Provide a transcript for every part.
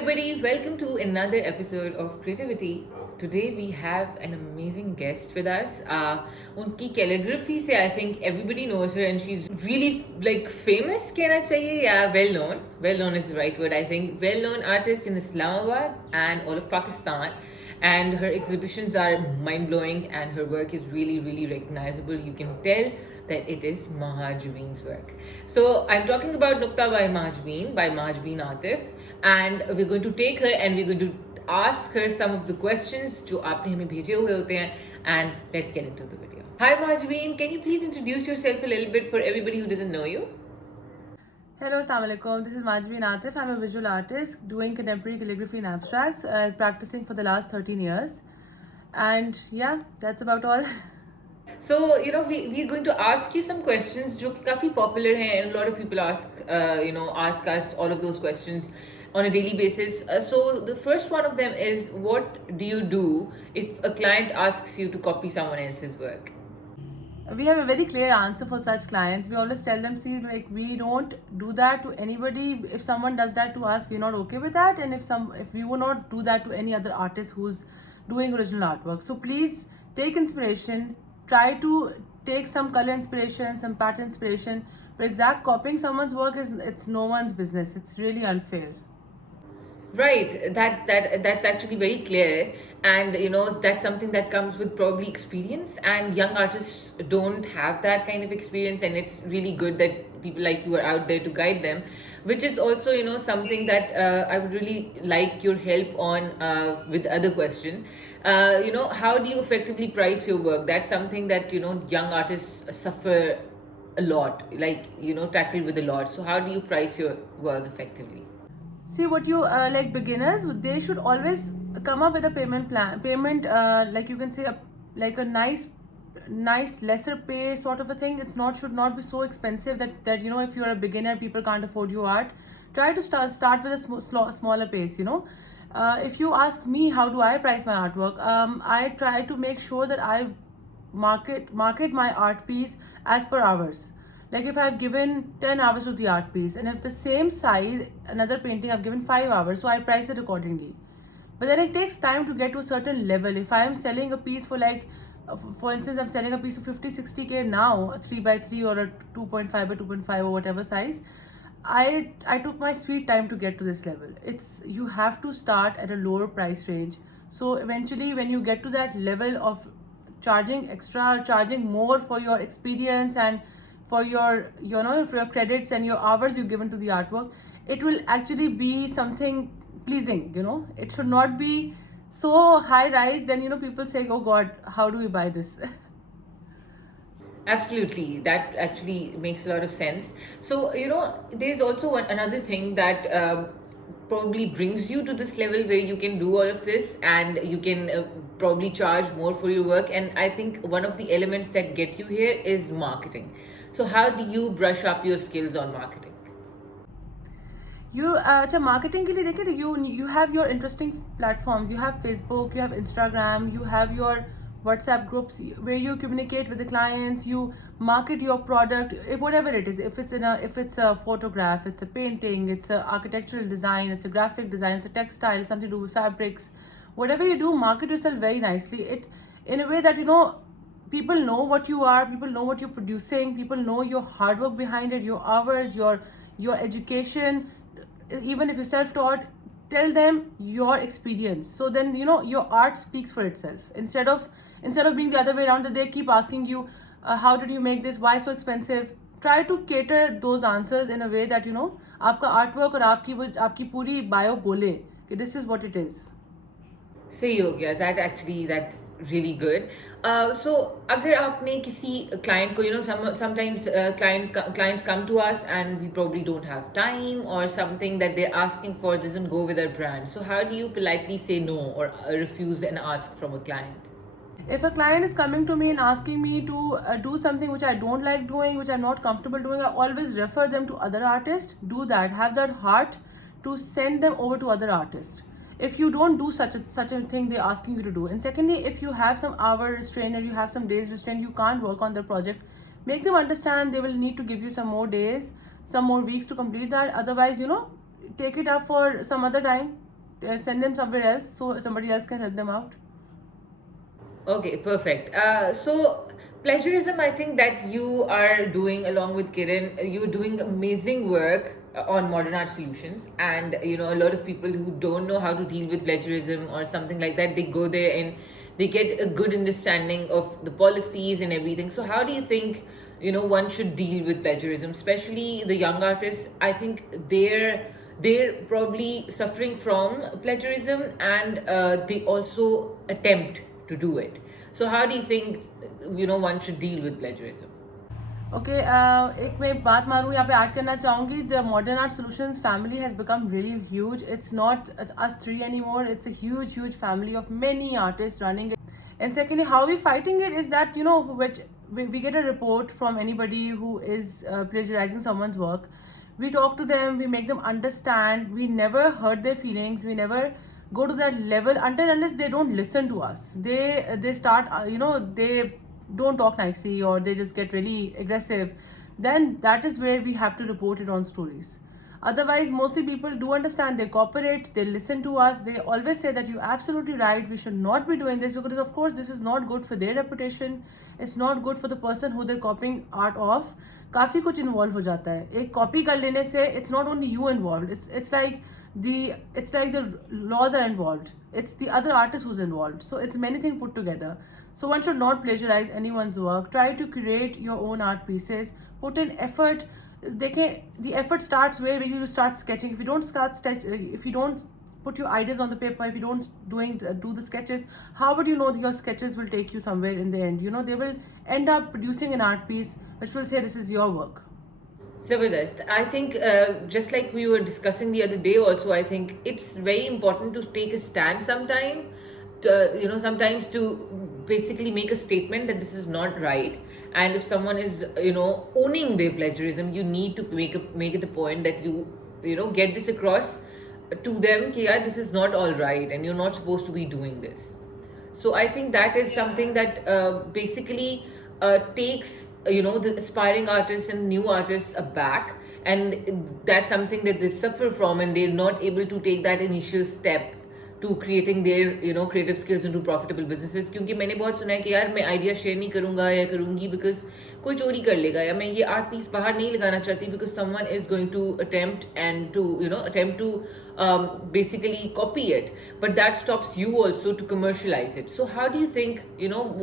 everybody, welcome to another episode of Creativity. Today we have an amazing guest with us. उनकी calligraphy से I think everybody knows her and she's really like famous कहना चाहिए या well known. Well known is the right word I think. Well known artist in Islamabad and all of Pakistan. And her exhibitions are mind blowing and her work is really recognizable. You can tell that it is Mahajabeen's work. So I'm talking about Nukta by Mahajabeen Atif, and we're going to take her and we're going to ask her some of the questions जो आपने हमें भेजे हुए होते हैं, and let's get into the video. Hi Mahajabeen, can you please introduce yourself a little bit for everybody who doesn't know you? Hello, Assalamu alaikum. This is Mahajabeen Atif. I'm a visual artist doing contemporary calligraphy and abstracts, practicing for the last 13 years. And yeah, that's about all. So, we're going to ask you some questions जो कि काफ़ी popular हैं and a lot of people ask us all of those questions on a daily basis. So, the first one of them is, what do you do if a client asks you to copy someone else's work? We have a very clear answer for such clients. We always tell them, see, like we don't do that to anybody. If someone does that to us, we're not okay with that. And if we will not do that to any other artist who's doing original artwork. So please take inspiration. Try to take some color inspiration, some pattern inspiration. But exact copying someone's work it's no one's business. It's really unfair. Right, that's actually very clear, and that's something that comes with probably experience, and young artists don't have that kind of experience, and it's really good that people like you are out there to guide them, which is also something that I would really like your help on with the other question. How do you effectively price your work? That's something that young artists suffer a lot, like tackle with a lot. So how do you price your work effectively? See, what you like beginners, they should always come up with a payment plan. Payment, like you can say, like a nice lesser pay sort of a thing. Should not be so expensive that if you're a beginner, people can't afford your art. Try to start with a smaller pace. If you ask me how do I price my artwork, I try to make sure that I market my art piece as per hours. Like if I've given 10 hours to the art piece, and if the same size, another painting I've given 5 hours, so I price it accordingly. But then it takes time to get to a certain level. If I am selling a piece for for instance, I'm selling a piece of 50-60K now, a 3x3 or a 2.5 by 2.5 or whatever size, I took my sweet time to get to this level. You have to start at a lower price range. So eventually when you get to that level of charging extra, charging more for your experience and for your for your credits and your hours you've given to the artwork, it will actually be something pleasing. It should not be so high rise, then people say, oh god, how do we buy this? Absolutely, that actually makes a lot of sense. So there's also another thing that probably brings you to this level where you can do all of this and you can probably charge more for your work, and I think one of the elements that get you here is marketing. So how do you brush up your skills on marketing? Marketing के लिए देखिए, you have your interesting platforms. You have Facebook, you have Instagram, you have your WhatsApp groups where you communicate with the clients, you market your product, whatever it is. If it's a photograph, it's a painting, it's a architectural design, it's a graphic design, it's a textile, something to do with fabrics. Whatever you do, market yourself very nicely. It in a way that people know what you are, people know what you're producing, people know your hard work behind it, your hours, your education. Even if you're self-taught, tell them your experience. So then your art speaks for itself. Instead of being the other way around, that they keep asking you, how did you make this? Why so expensive? Try to cater those answers in a way that आपका artwork और आपकी पूरी bio बोले कि this is what it is. सही हो गया. That's really good. So अगर आपने किसी client को sometimes clients come to us and we probably don't have time, or something that they're asking for doesn't go with our brand. So how do you politely say no or refuse an ask from a client? If a client is coming to me and asking me to do something which I don't like doing, which I'm not comfortable doing, I always refer them to other artists. Do that. Have that heart to send them over to other artists. If you don't do such a thing they're asking you to do. And secondly, if you have some hour restraint or you have some days restraint, you can't work on the project, make them understand they will need to give you some more days, some more weeks to complete that. Otherwise, take it up for some other time. send them somewhere else so somebody else can help them out. Okay, perfect. So plagiarism, I think that you are doing along with Kiran, you're doing amazing work on modern art solutions, and a lot of people who don't know how to deal with plagiarism or something like that, they go there and they get a good understanding of the policies and everything. So how do you think one should deal with plagiarism, especially the young artists? I think they're probably suffering from plagiarism, and they also attempt to do it. So how do you think one should deal with plagiarism? Okay, एक मैं बात मारूँ यहाँ पे add करना चाहूँगी. The modern art solutions family has become really huge. It's not us three anymore. It's a huge family of many artists running it. And secondly, how we fighting it is that which we get a report from anybody who is plagiarizing someone's work. We talk to them, we make them understand. We never hurt their feelings. We never go to that level until unless they don't listen to us. They start they don't talk nicely or they just get really aggressive. Then that is where we have to report it on stories. Otherwise, mostly people do understand, they cooperate, they listen to us, they always say that you're absolutely right, we should not be doing this, because of course this is not good for their reputation, it's not good for the person who they're copying art of. काफ़ी कुछ involve हो जाता है एक copy कर लेने से. It's not only you involved, it's like the laws are involved, it's the other artist who's involved, so it's many things put together. So one should not plagiarize anyone's work. Try to create your own art pieces, put in effort. The effort starts where you start sketching. If you don't put your ideas on the paper, if you don't do the sketches, how would you know that your sketches will take you somewhere in the end? They will end up producing an art piece which will say this is your work. Zabardast. I think just like we were discussing the other day also, I think it's very important to take a stand sometime, sometimes to basically make a statement that this is not right. And if someone is, owning their plagiarism, you need to make it a point that get this across to them, कि यार, this is not all right and you're not supposed to be doing this. So I think that is something that basically takes the aspiring artists and new artists aback, and that's something that they suffer from, and they're not able to take that initial step to creating their creative skills into profitable businesses. क्योंकि मैंने बहुत सुना है कि यार मैं idea share नहीं करूँगा या करूँगी बिकॉज कोई चोरी कर लेगा, या मैं ये आर्ट पीस बाहर नहीं लगाना चाहती because someone is going to attempt to basically copy it, but that stops you also to commercialize it. So how do you think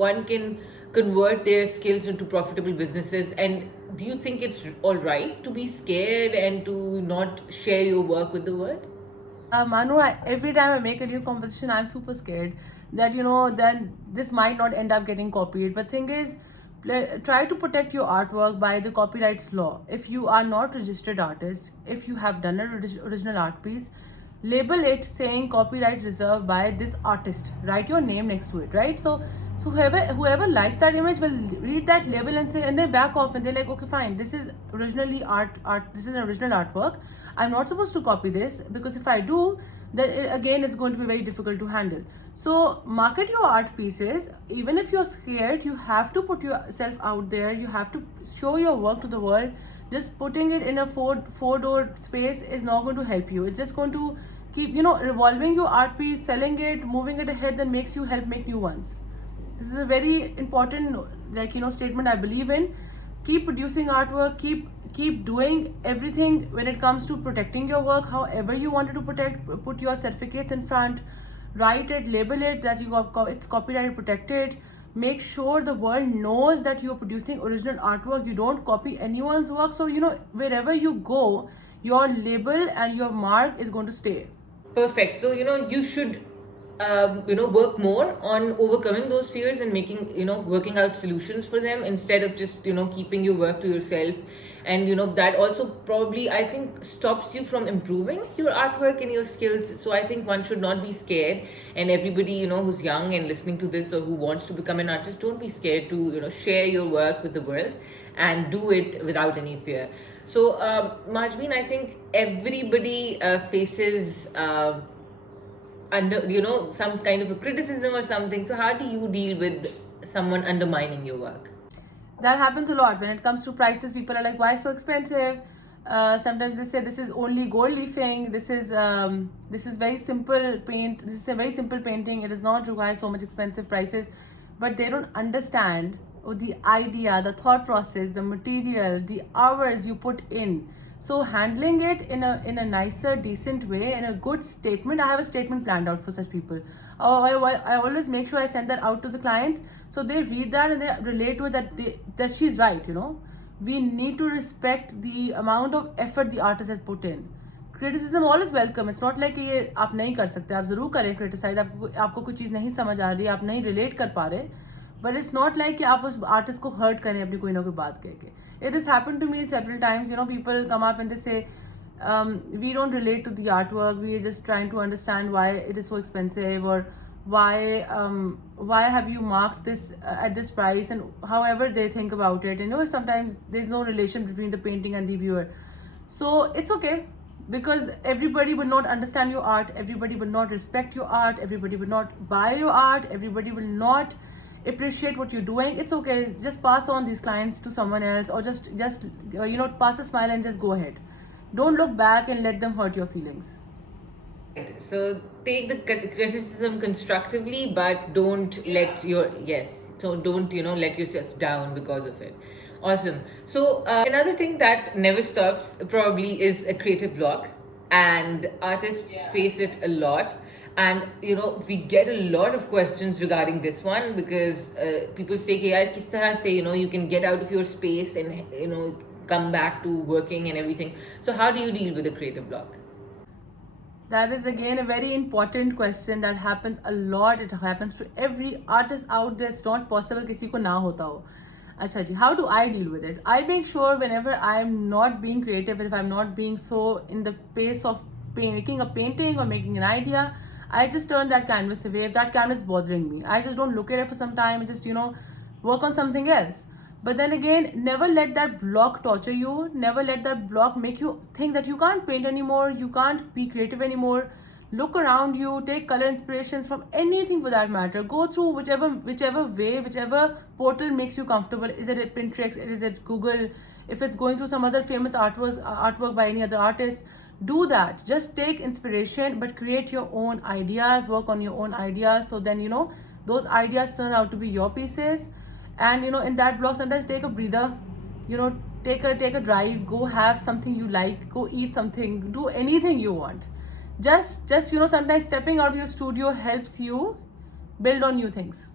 one can convert their skills into profitable businesses, and do you think it's all right to be scared and to not share your work with the world? Manu, every time I make a new composition, I'm super scared that then this might not end up getting copied. But thing is, try to protect your artwork by the copyrights law. If you are not registered artist, if you have done an original art piece, label it saying copyright reserved by this artist. Write your name next to it, right? So whoever likes that image will read that label and say, and they back off and they're like, okay, fine, this is originally art. This is an original artwork. I'm not supposed to copy this, because if I do, then again it's going to be very difficult to handle. So market your art pieces. Even if you're scared, you have to put yourself out there. You have to show your work to the world. Just putting it in a four-door space is not going to help you. It's just going to keep revolving your art piece, selling it, moving it ahead, then makes you help make new ones. This is a very important statement I believe in. Keep producing artwork, keep doing everything when it comes to protecting your work however you wanted to protect. Put your certificates in front, write it, label it that it's copyright protected. Make sure the world knows that you're producing original artwork. You don't copy anyone's work, so wherever you go, your label and your mark is going to stay. Perfect. So you should work more on overcoming those fears and making working out solutions for them, instead of just keeping your work to yourself. And that also probably, I think, stops you from improving your artwork and your skills. So I think one should not be scared, and everybody who's young and listening to this or who wants to become an artist, don't be scared to share your work with the world and do it without any fear. So Majbeen, I think everybody faces under some kind of a criticism or something. So how do you deal with someone undermining your work? That happens a lot when it comes to prices. People are like, why so expensive? Sometimes they say this is only gold leafing. This is very simple paint. This is a very simple painting. It does not require so much expensive prices, but they don't understand the idea, the thought process, the material, the hours you put in. So handling it in a nicer, decent way, in a good statement. I have a statement planned out for such people. I always make sure I send that out to the clients so they read that and they relate to it, that she's right. We need to respect the amount of effort the artist has put in. Criticism always welcome. It's not like ये आप नहीं कर सकते, आप ज़रूर करें criticise. आपको कोई चीज़ नहीं समझ आ रही, आप नहीं रिलेट कर पा रहे, बट इट्स नॉट लाइक कि आप उस आर्टिस्ट को हर्ट करें अपनी कोई ना कोई बात कह के. It is happen to me several times. People come up and they say we don't relate to the artwork, we are just trying to understand why it is so expensive, or why have you marked this at this price, and however they think about it. Sometimes there's no relation between the painting and the viewer. So it's okay, because everybody would not understand your art, everybody would not respect your art, everybody would not buy your art, everybody will not appreciate what you're doing. It's okay, just pass on these clients to someone else, or just pass a smile and just go ahead. Don't look back and let them hurt your feelings. Right. So take the criticism constructively, but don't let let yourself down because of it. Awesome. So another thing that never stops probably is a creative block, and artists face it a lot. And we get a lot of questions regarding this one, because people say कि यार किस तरह से you can get out of your space and come back to working and everything. So how do you deal with a creative block? That is again a very important question that happens a lot. It happens to every artist out there. It's not possible किसी को ना होता हो. अच्छा जी, how do I deal with it? I make sure whenever I'm not being creative, if I'm not being so in the pace of making a painting or making an idea, I just turn that canvas away. If that canvas is bothering me, I just don't look at it for some time and just work on something else. But then again, never let that block torture you. Never let that block make you think that you can't paint anymore, you can't be creative anymore. Look around you, take color inspirations from anything for that matter. Go through whichever way, whichever portal makes you comfortable. Is it Pinterest? Is it Google? If it's going through some other famous artwork by any other artist, do that. Just take inspiration, but create your own ideas, work on your own ideas. So then those ideas turn out to be your pieces. And in that block, sometimes take a breather, take a drive, go have something you like, go eat something, do anything you want. Just sometimes stepping out of your studio helps you build on new things.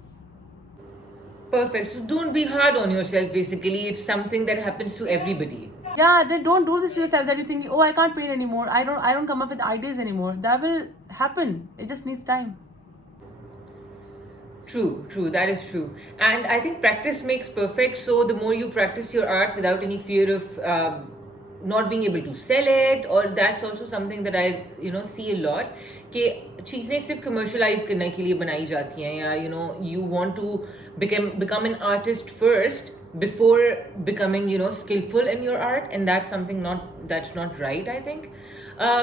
Perfect. So don't be hard on yourself. Basically, it's something that happens to everybody. Yeah, then don't do this to yourself, that you think, oh, I can't paint anymore, I don't come up with ideas anymore. That will happen. It just needs time. True, that is true. And I think practice makes perfect. So the more you practice your art without any fear of not being able to sell it, or that's also something that I see a lot, कि चीज़ें सिर्फ commercialize करने के लिए बनाई जाती हैं, या you want to become an artist first before becoming skillful in your art, and that's something that's not right, I think.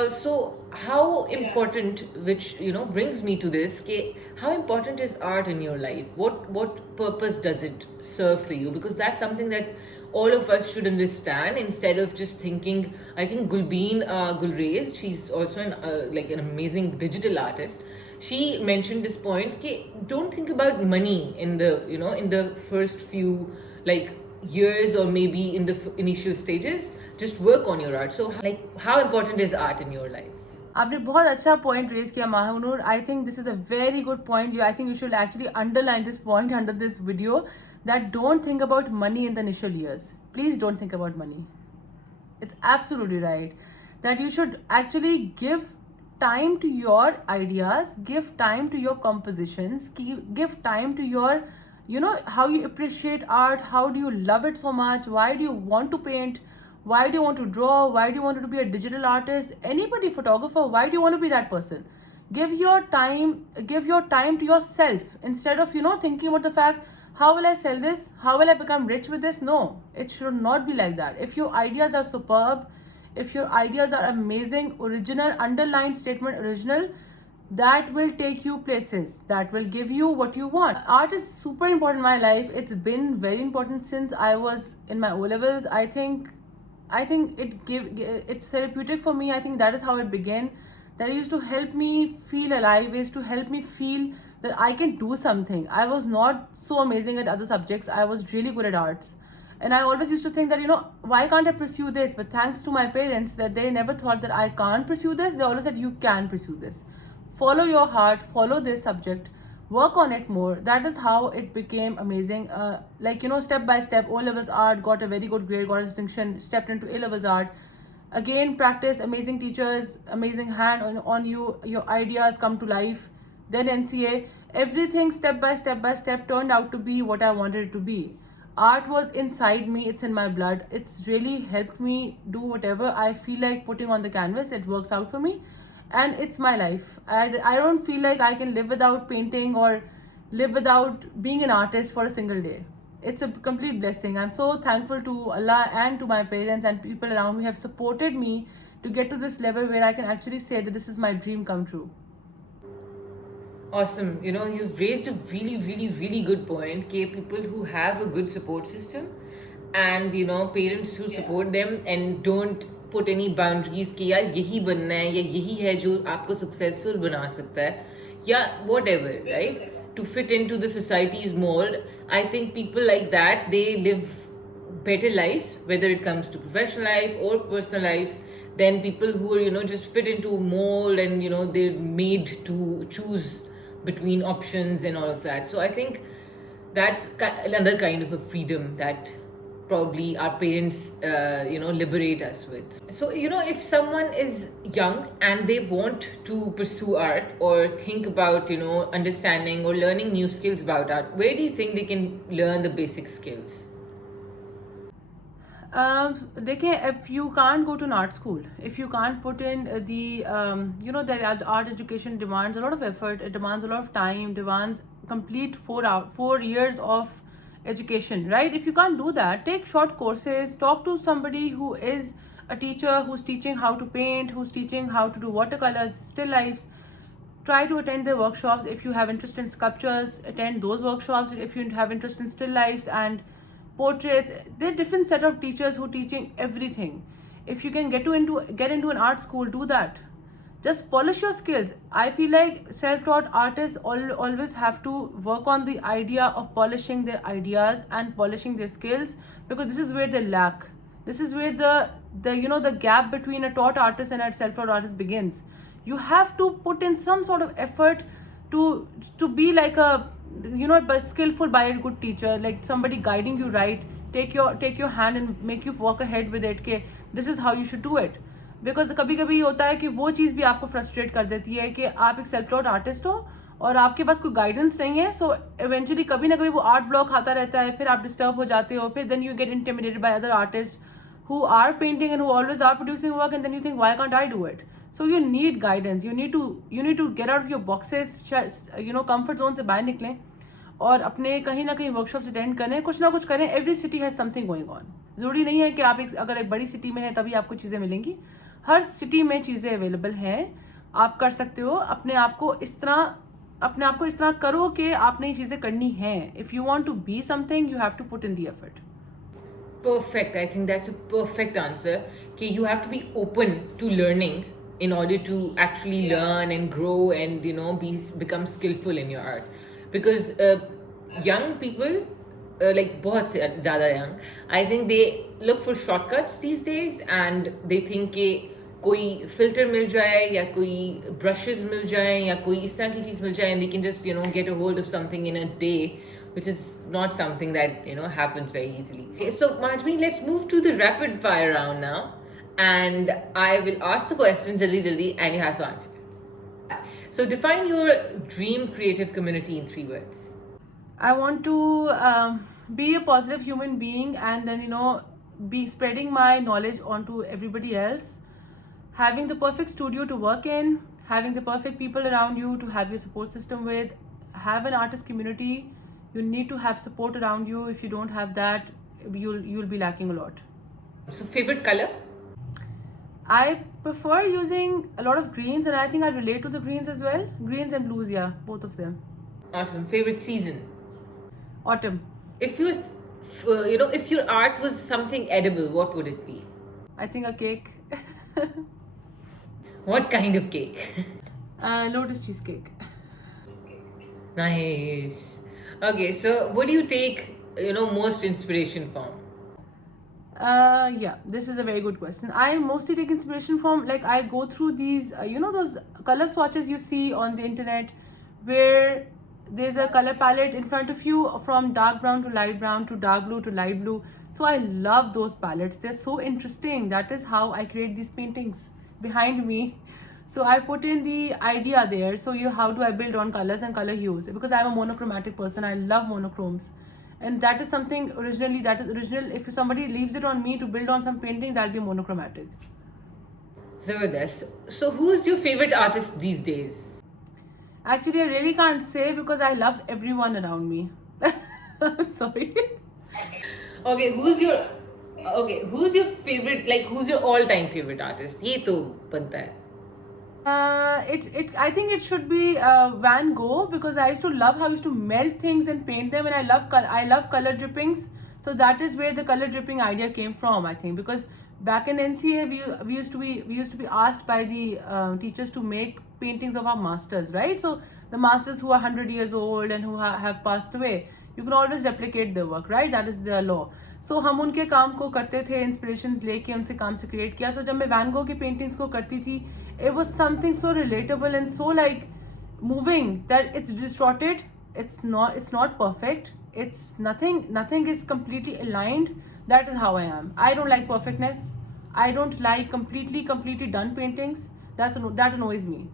So how important, which brings me to this, how important is art in your life? What purpose does it serve for you? Because that's something that all of us should understand, instead of just thinking. I think Gulbeen Gulrez, she's also an amazing digital artist. She mentioned this point, don't think about money in the first few years, or maybe in the initial stages. Just work on your art. So how important is art in your life? आपने बहुत अच्छा point raise किया Mahnoor. I think this is a very good point. I think you should actually underline this point under this video, that don't think about money in the initial years. Please don't think about money. It's absolutely right that you should actually give time to your ideas, give time to your compositions, give time to your how you appreciate art, how do you love it so much, why do you want to paint, why do you want to draw, why do you want to be a digital artist, anybody, photographer, why do you want to be that person? Give your time to yourself, instead of thinking about the fact, how will I sell this, how will I become rich with this? No, it should not be like that. If your ideas are superb, if your ideas are amazing, original, underlined statement original, that will take you places, that will give you what you want. Art is super important in my life. It's been very important since I was in my O levels. I think I think it's therapeutic for me. I think that is how it began. That used to help me feel alive. It used to help me feel that I can do something. I was not so amazing at other subjects. I was really good at arts, and I always used to think that, why can't I pursue this? But thanks to my parents, that they never thought that I can't pursue this. They always said you can pursue this. Follow your heart. Follow this subject, work on it more. That is how it became amazing. Step by step, O levels art, got a very good grade, got a distinction, stepped into A levels art. Again, practice, amazing teachers, amazing hand on you, your ideas come to life. Then NCA, everything step by step turned out to be what I wanted it to be. Art was inside me, it's in my blood. It's really helped me do whatever I feel like putting on the canvas. It works out for me, and it's my life. I don't feel like I can live without painting or live without being an artist for a single day. It's a complete blessing. I'm so thankful to Allah and to my parents and people around me have supported me to get to this level where I can actually say that this is my dream come true. Awesome. You know, you've raised a really, really, really good point. Okay, people who have a good support system and, you know, parents who support them and don't put any boundaries कि यार यही बनना है या यही है जो आपको successful बना सकता है या whatever, right? To fit into the society's mold. I think people like that, they live better lives, whether it comes to professional life or personal lives, than people who are, you know, just fit into a mold and, you know, they're made to choose between options and all of that. So I think that's another kind of a freedom that probably our parents, liberate us with. So, you know, if someone is young and they want to pursue art or think about, you know, understanding or learning new skills about art, where do you think they can learn the basic skills? देखिए, if you can't go to an art school, if you can't put in the art education demands a lot of effort, it demands a lot of time, demands complete 4 years of education, right? If you can't do that, take short courses, talk to somebody who is a teacher, who's teaching how to paint, who's teaching how to do watercolors, still lifes. Try to attend their workshops. If you have interest in sculptures, attend those workshops. If you have interest in still lifes and portraits, there are different set of teachers who are teaching everything. If you can get into an art school, do that. Just polish your skills. I feel like self-taught artists always have to work on the idea of polishing their ideas and polishing their skills, because this is where they lack. This is where the gap between a taught artist and a self-taught artist begins. You have to put in some sort of effort to be like a skillful by a good teacher, like somebody guiding you right. Take your hand and make you walk ahead with it कि this is how you should do it. Because कभी कभी होता है कि वो चीज़ भी आपको frustrate कर देती है कि आप एक सेल्फ टॉट आर्टिस्ट हो और आपके पास कोई गाइडेंस नहीं है. सो इवेंचुअली कभी ना कभी वो आर्ट ब्लॉक आता रहता है, फिर आप डिस्टर्ब हो जाते हो, फिर then you get intimidated by other artist who are painting and who always are producing work, and then you think, why can't I do it? So you need guidance. You need to get out of your boxes, comfort zone से बाहर निकलें और अपने कहीं ना कहीं workshops attend करें, कुछ ना कुछ करें. Every city has something going on. ज़रूरी नहीं है कि आप अगर एक बड़ी सिटी में है तभी आपको चीज़ें मिलेंगी. हर सिटी में चीज़ें अवेलेबल हैं, आप कर सकते हो. अपने आप को इस तरह करो कि आपने ये चीज़ें करनी हैं. If you want to be something, you have to put in the effort. Perfect. I think that's a perfect answer. Okay, you have to be open to learning in order to actually learn and grow and become skillful in your art. Because young people, like बहुत से ज़्यादा young, I think they look for shortcuts these days and they think कि कोई filter मिल जाए या कोई brushes मिल जाए या कोई इस तरह की चीज़ मिल जाए and they can just get a hold of something in a day, which is not something that happens very easily. Okay, so Majmi, let's move to the rapid fire round now, and I will ask the question jaldi and you have to answer. So define your dream creative community in 3 words. I want to be a positive human being, and then be spreading my knowledge onto everybody else, having the perfect studio to work in, having the perfect people around you to have your support system with, have an artist community. You need to have support around you. If you don't have that, you'll be lacking a lot. So favorite color? I prefer using a lot of greens, and I think I relate to the greens as well. Greens and blues, yeah, both of them. Awesome. Favorite season? Autumn. If your art was something edible, what would it be? I think a cake. What kind of cake? Lotus cheesecake. Nice. Okay, so what do you take, most inspiration from? Yeah, this is a very good question. I mostly take inspiration from, like, I go through these, those color swatches you see on the internet where there's a color palette in front of you from dark brown to light brown to dark blue to light blue. So I love those palettes. They're so interesting. That is how I create these paintings behind me. So I put in the idea there. So how do I build on colors and color hues? Because I'm a monochromatic person. I love monochromes, and that is something originally that is original. If somebody leaves it on me to build on some painting, that'll be monochromatic. Zabardast. So who's your favorite artist these days? Actually, I really can't say because I love everyone around me. I'm sorry. Okay, who's your favorite, like who's your all-time favorite artist? ये तो बनता है. I think it should be Van Gogh, because I used to love how he used to melt things and paint them, and I love color drippings. So that is where the color dripping idea came from, I think, because back in NCA we used to be asked by the teachers to make paintings of our masters, right? So the masters who are 100 years old and who have passed away, you can always replicate their work, right? That is the law. So हम उनके काम को करते थे, inspirations लेके उनसे काम से क्रिएट किया. So जब मैं वैन गो की पेंटिंग्स को करती थी, it was something so relatable and so like moving that it's distorted. It's not perfect. It's nothing is completely aligned. That is how I am. I don't like perfectness. I don't like completely done paintings. That annoys me.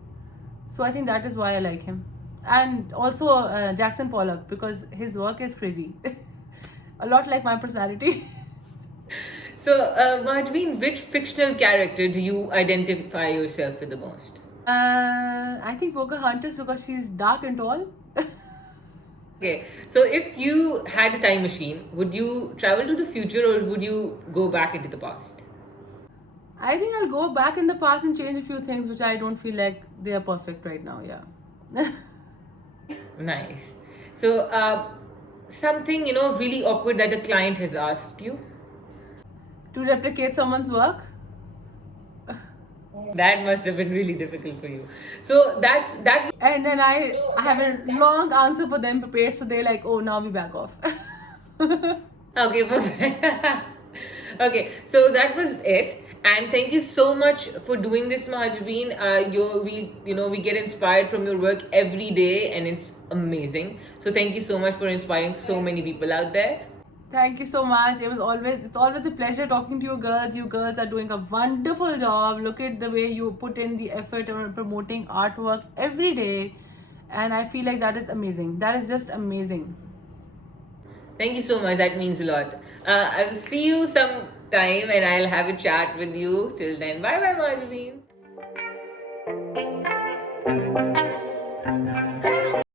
So I think that is why I like him. And also Jackson Pollock, because his work is crazy. A lot like my personality. So, Mahjabeen, which fictional character do you identify yourself with the most? I think Pocahontas, because she's dark and tall. Okay, so if you had a time machine, would you travel to the future or would you go back into the past? I think I'll go back in the past and change a few things which I don't feel like they are perfect right now. Yeah. Nice. So, something, really awkward that a client has asked you. To replicate someone's work. That must have been really difficult for you. So that. And then I have a long answer for them prepared, so they're like, oh, now we back off. Okay, perfect. Okay, so that was it. And thank you so much for doing this, Mahjabeen. We get inspired from your work every day, and it's amazing. So thank you so much for inspiring so many people out there. Thank you so much. It's always a pleasure talking to you girls. You girls are doing a wonderful job. Look at the way you put in the effort on promoting artwork every day. And I feel like that is amazing. That is just amazing. Thank you so much. That means a lot. I will see you sometime and I'll have a chat with you. Till then, bye bye, Mahjabeen.